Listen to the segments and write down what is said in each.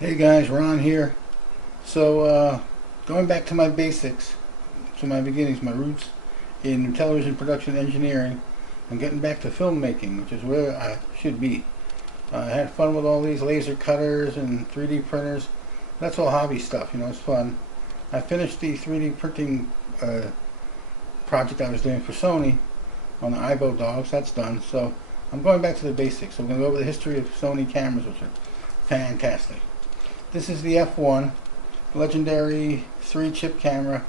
Hey guys, Ron here. Going back to my basics, to my beginnings, my roots in television production engineering, I'm getting back to filmmaking, which is where I should be. I had fun with all these laser cutters and 3D printers. That's all hobby stuff, it's fun. I finished the 3D printing project I was doing for Sony on the Ibo dogs. That's done. So I'm going back to the basics. So we're going to go over the history of Sony cameras, which are fantastic. This is the F1, legendary 3-chip camera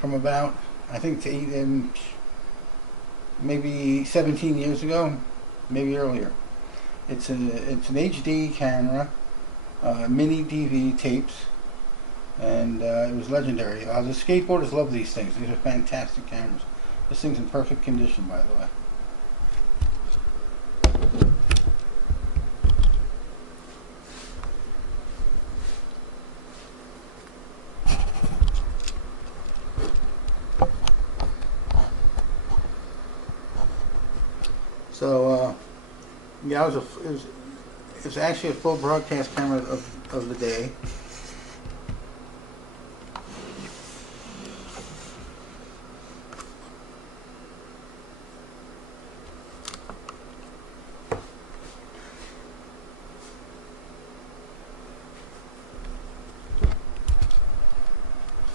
from about, I think it's maybe 17 years ago, maybe earlier. It's an HD camera, mini DV tapes, and it was legendary. The skateboarders love these things. These are fantastic cameras. This thing's in perfect condition, by the way. Yeah, it was actually a full broadcast camera of the day.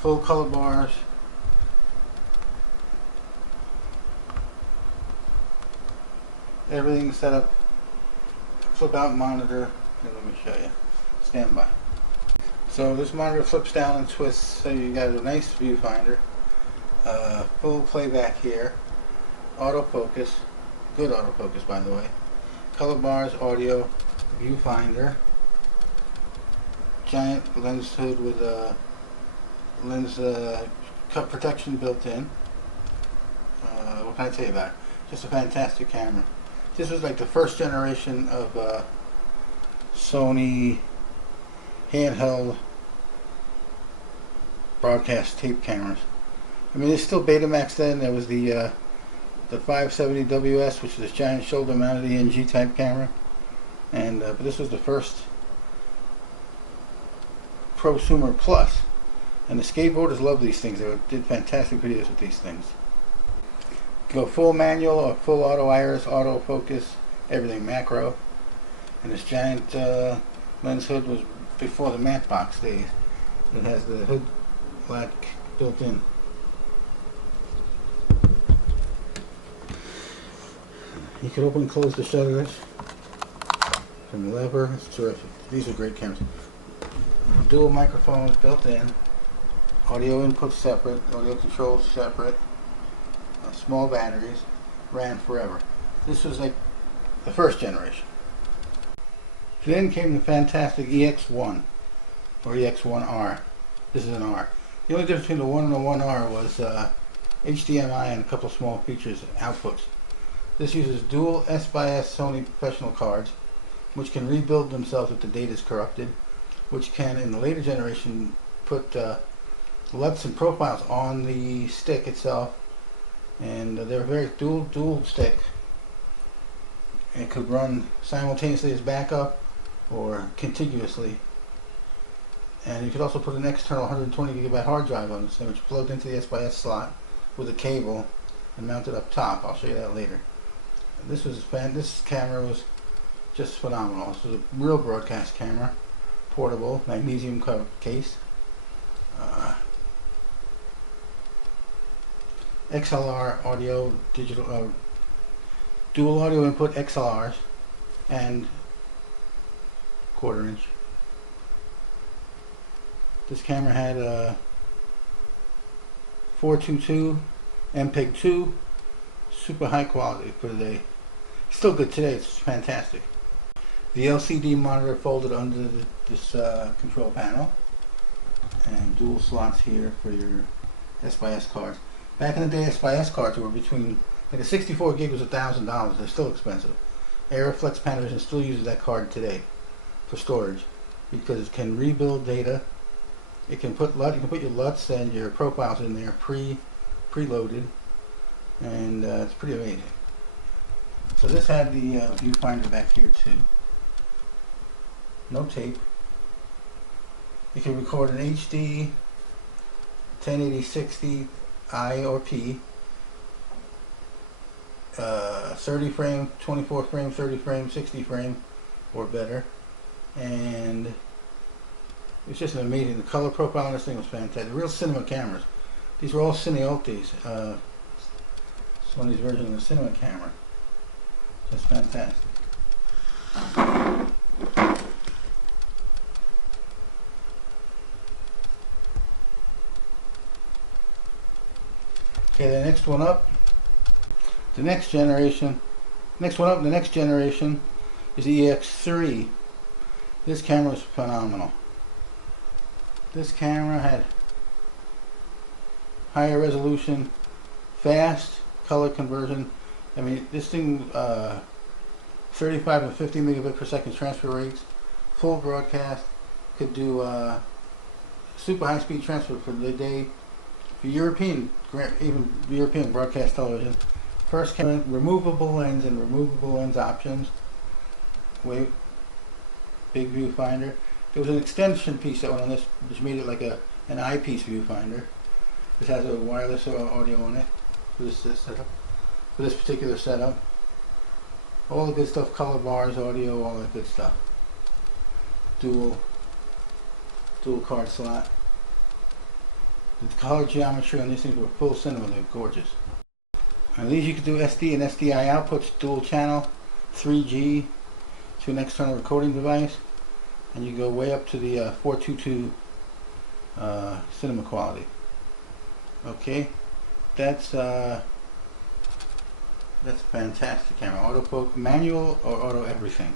Full color bars. Everything set up. Flip out monitor. Here, let me show you. Stand by. So this monitor flips down and twists, so you got a nice viewfinder. Full playback here. Autofocus. Good autofocus, by the way. Color bars, audio, viewfinder. Giant lens hood with a lens cut protection built in. What can I tell you about it? Just a fantastic camera. This was like the first generation of Sony handheld broadcast tape cameras. I mean, there's still Betamax then. There was the 570WS, which is this giant shoulder-mounted ENG type camera, and but this was the first prosumer plus. And the skateboarders love these things. They did fantastic videos with these things. Go full manual or full auto iris, auto focus, everything macro. And this giant lens hood was before the matte box days. It has the hood black built in. You can open and close the shutters from the lever. It's terrific. These are great cameras. Dual microphones built in. Audio input separate. Audio controls separate. Small batteries, ran forever. This was like the first generation. Then came the fantastic EX1 or EX1R. This is an R. The only difference between the 1 and the 1R was HDMI and a couple small features, outputs. This uses dual S/S Sony professional cards, which can rebuild themselves if the data is corrupted, which can, in the later generation, put LUTs and profiles on the stick itself. And they're very dual stick. It could run simultaneously as backup or contiguously. And you could also put an external 120 gigabyte hard drive on this thing, which plugged into the S/S slot with a cable and mounted up top. I'll show you that later. This camera was just phenomenal. This was a real broadcast camera, portable, magnesium covered case. XLR audio, digital, dual audio input XLRs, and 1/4 inch. This camera had a 422 MPEG-2, super high quality for the day. Still good today. It's fantastic. The LCD monitor folded under this control panel, and dual slots here for your S/S cards. Back in the day, S/S cards were between, like a 64 gig was $1,000. They're still expensive. Aeroflex Panavision still uses that card today for storage because it can rebuild data. It can put you can put your LUTs and your profiles in there preloaded, and it's pretty amazing. So this had the viewfinder back here too. No tape. You can record in HD, 1080, 60, I or P, 30 frame, 24 frame, 30 frame, 60 frame or better. And it's just amazing. The color profile on this thing was fantastic. Real cinema cameras. These were all cine altas. Sony's version of the cinema camera. Just fantastic. Okay, the next one up. The next generation. Next one up, the next generation is the EX3. This camera is phenomenal. This camera had higher resolution, fast color conversion. I mean, this thing, 35 and 50 megabit per second transfer rates, full broadcast, could do super high speed transfer for the day, for European, even European broadcast television. First camera, removable lens and removable lens options. Big viewfinder. There was an extension piece that went on this, which made it like an eyepiece viewfinder. This has a wireless audio on it for this setup, for this particular setup. All the good stuff, color bars, audio, all that good stuff. Dual card slot. The color geometry on these things were full cinema. They're gorgeous. And these you can do SD and SDI outputs, dual channel, 3G to an external recording device, and you go way up to the 422 cinema quality. Okay, that's fantastic camera. Auto focus, manual or auto everything.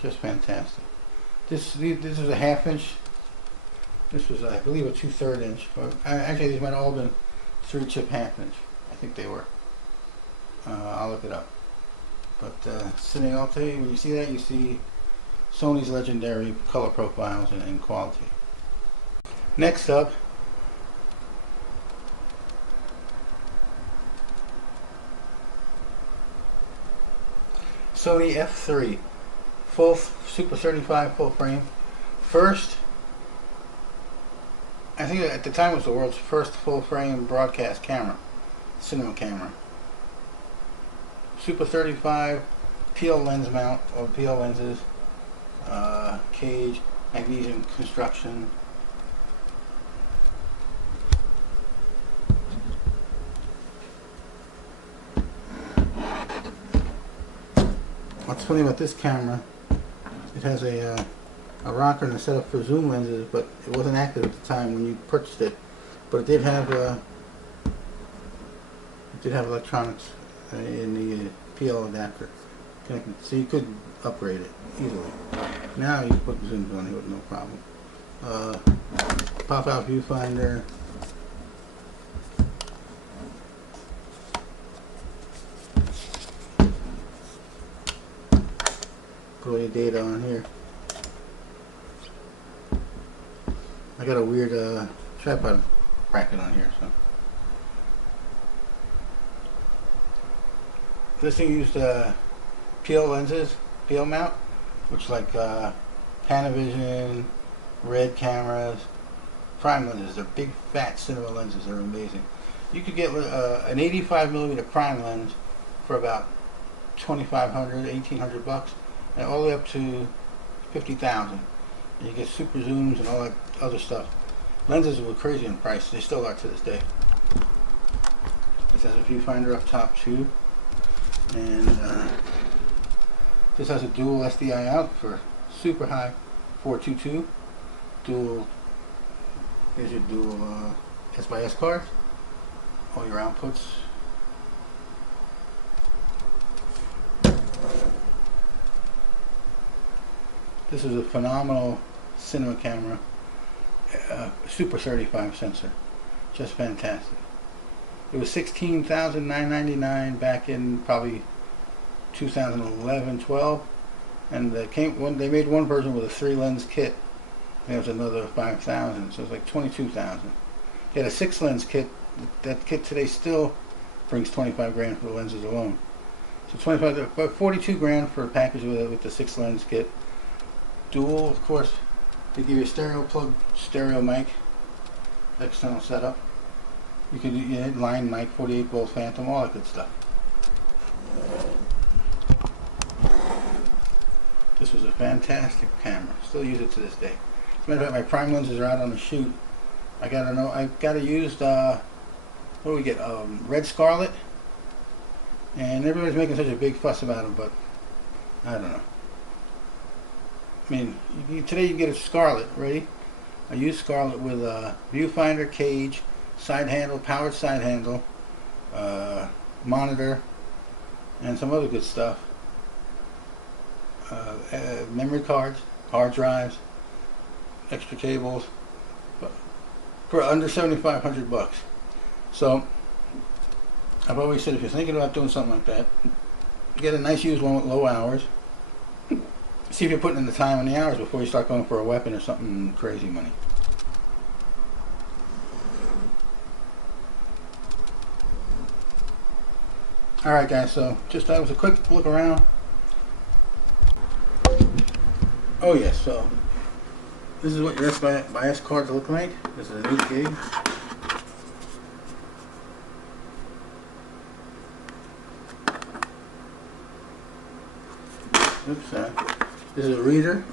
Just fantastic. This is a 1/2 inch. This was, I believe, a 2/3 inch. But actually, these might have all been 3-chip 1/2 inch. I think they were. I'll look it up. But Cine Alta, when you see that, you see Sony's legendary color profiles and quality. Next up, Sony F3, full Super 35 full frame. First, I think at the time it was the world's first full frame broadcast camera, cinema camera. Super 35, PL lens mount, or PL lenses, cage, magnesium construction. What's funny about this camera, it has a rocker and a setup for zoom lenses, but it wasn't active at the time when you purchased it. But it did have electronics in the PL adapter connected, so you could upgrade it easily. Now you can put zooms on here with no problem. Pop-out viewfinder. Put all your data on here. I got a weird tripod bracket on here, so. This thing used PL lenses, PL mount, which like Panavision, Red cameras, prime lenses. They're big, fat cinema lenses. They're amazing. You could get an 85mm prime lens for about $2,500, $1,800, and all the way up to $50,000. And you get super zooms and all that other stuff. Lenses were crazy in price. They still are to this day. This has a viewfinder up top too. And this has a dual SDI out for super high 422. Here's your dual S/S cards. All your outputs. This is a phenomenal cinema camera. Super 35 sensor. Just fantastic. It was $16,999 back in probably 2011-12, and they made one version with a 3-lens kit. And it was another $5,000, so it's like $22,000. They had a 6-lens kit. That kit today still brings $25,000 for the lenses alone. So $42,000 for a package with the 6-lens kit. Dual, of course, They give you a stereo plug, stereo mic, external setup. You can do line mic, 48 volt phantom, all that good stuff. This was a fantastic camera. Still use it to this day. As a matter of fact, my prime lenses are out on the shoot. I got a used, what do we get? Red Scarlet. And everybody's making such a big fuss about them, but I don't know. I mean, today you can get a Scarlet, ready? I use Scarlet with a viewfinder, cage, side handle, powered side handle, monitor, and some other good stuff. Memory cards, hard drives, extra cables, for under 7,500 bucks. So I've always said, if you're thinking about doing something like that, get a nice used one with low hours. See if you're putting in the time and the hours before you start going for a weapon or something crazy money. Alright guys, so just that was a quick look around. Oh yes, so this is what your bias cards look like. This is an 8 gig. Oops, this is a reader.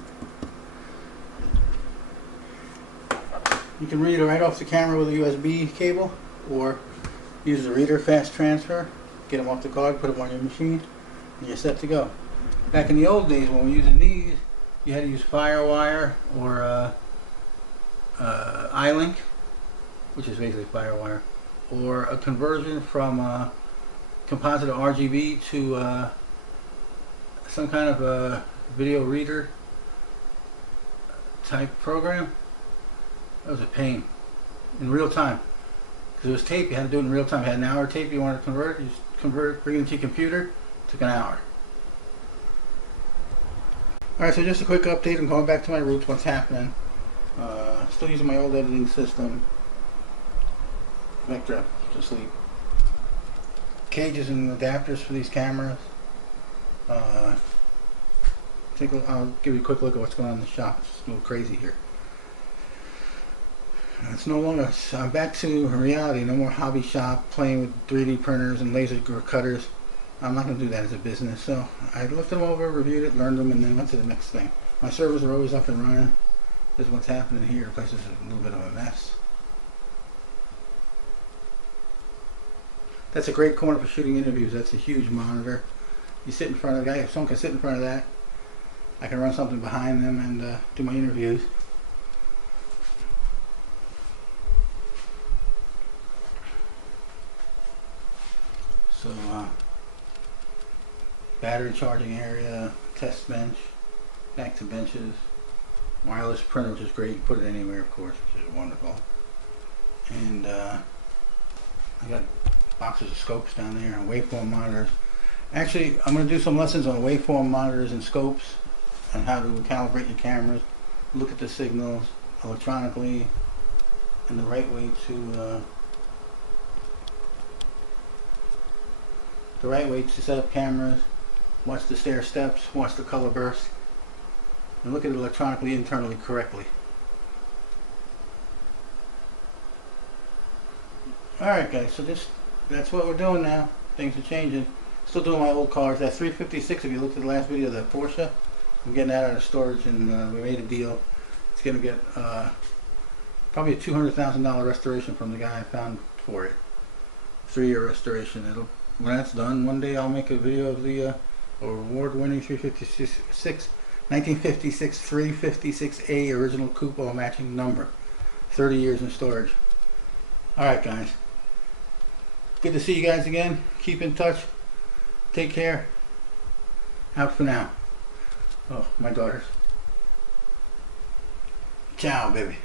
You can read it right off the camera with a USB cable, or use the reader fast transfer. Get them off the card, put them on your machine, and you're set to go. Back in the old days when we were using these, you had to use FireWire or iLink, which is basically FireWire, or a conversion from composite to RGB to some kind of a video reader type program. That was a pain in real time, because it was tape. You had to do it in real time. You had an hour tape you wanted to convert, you just convert it, bring it into your computer. It took an hour. Alright, so just a quick update. I'm going back to my roots, what's happening. Still using my old editing system. Vectra to sleep. Cages and adapters for these cameras. I'll give you a quick look at what's going on in the shop. It's a little crazy here. It's no longer, I'm back to reality. No more hobby shop playing with 3D printers and laser cutters. I'm not going to do that as a business. So I looked them over, reviewed it, learned them, and then went to the next thing. My servers are always up and running. This is what's happening here. The place is a little bit of a mess. That's a great corner for shooting interviews. That's a huge monitor. You sit in front of the guy. If someone can sit in front of that, I can run something behind them and do my interviews. So, battery charging area, test bench, back to benches, wireless printer, which is great. You can put it anywhere, of course, which is wonderful. And I got boxes of scopes down there and waveform monitors. Actually, I'm going to do some lessons on waveform monitors and scopes and how to calibrate your cameras, look at the signals electronically, and the right way to set up cameras, watch the stair steps, watch the color burst, and look at it electronically, internally, correctly. Alright guys, so that's what we're doing now. Things are changing. Still doing my old cars. That 356, if you looked at the last video, that Porsche, I'm getting that out of storage, and we made a deal. It's going to get probably a $200,000 restoration from the guy I found for it. 3-year restoration. When that's done, one day I'll make a video of the award-winning 1956 356A original coupe, all matching number. 30 years in storage. Alright guys. Good to see you guys again. Keep in touch. Take care. Out for now. Oh, my daughters. Ciao, baby.